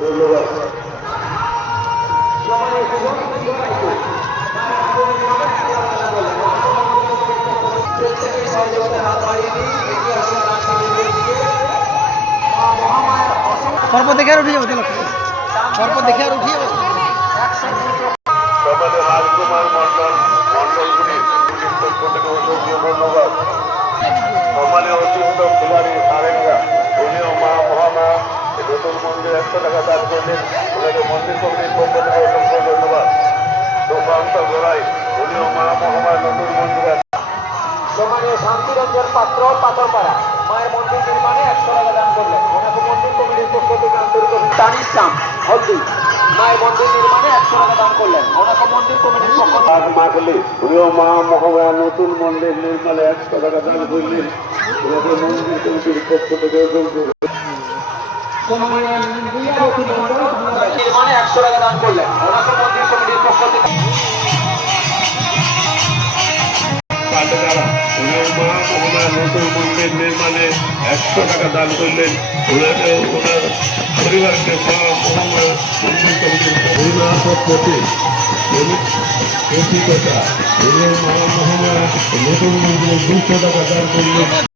ধন্যবাদ। পরপর দেখে আর উঠে যাবো, চলো পরপর দেখে আর উঠিয়ে যাবো। আমাদের রাজকুমার মন্ডলগুলি ধন্যবাদ। সম্মানীয় অতিরিক্ত ফুলারি সারেঙ্গা উনিও মা মহামা নতুন মন্দির 100 টাকা দান করলেন। ওনাকে মন্দির কমিটির পক্ষ থেকে অসংখ্য ধন্যবাদ। সুকান্ত গোড়াই উনিও মা মহামার নতুন মন্দির। সম্মানীয় শান্তিরঞ্জন পাত্র পাথরপাড়া মায়ের মন্দির নির্মাণে 100 টাকা দান করলেন। ওনাকে মন্দির কমিটির পক্ষ থেকে আন্তরিক তানিসাম হলদি মায়ের মন্দির নির্মাণে 100 টাকা দান করলেন। ওনাকে মন্দির কমিটির পক্ষ থেকে মাগলি উনিও মা মহামায়া নতুন মন্দির নির্মাণে 100 টাকা দান করলেন। ওনাকে মন্দির কমিটির পক্ষ থেকে অসংখ্য নির্মাণে 100 টাকা দান করলেন। ওনাকে মন্দির কমিটির পক্ষ থেকে নতুন মন্দির নির্মাণে 100 টাকা দান করলেন। ওনাকে ওনার পরিবারকে মন্দির কমিটির মা মহামায়া নতুন মন্দিরে 200 টাকা দান করলেন।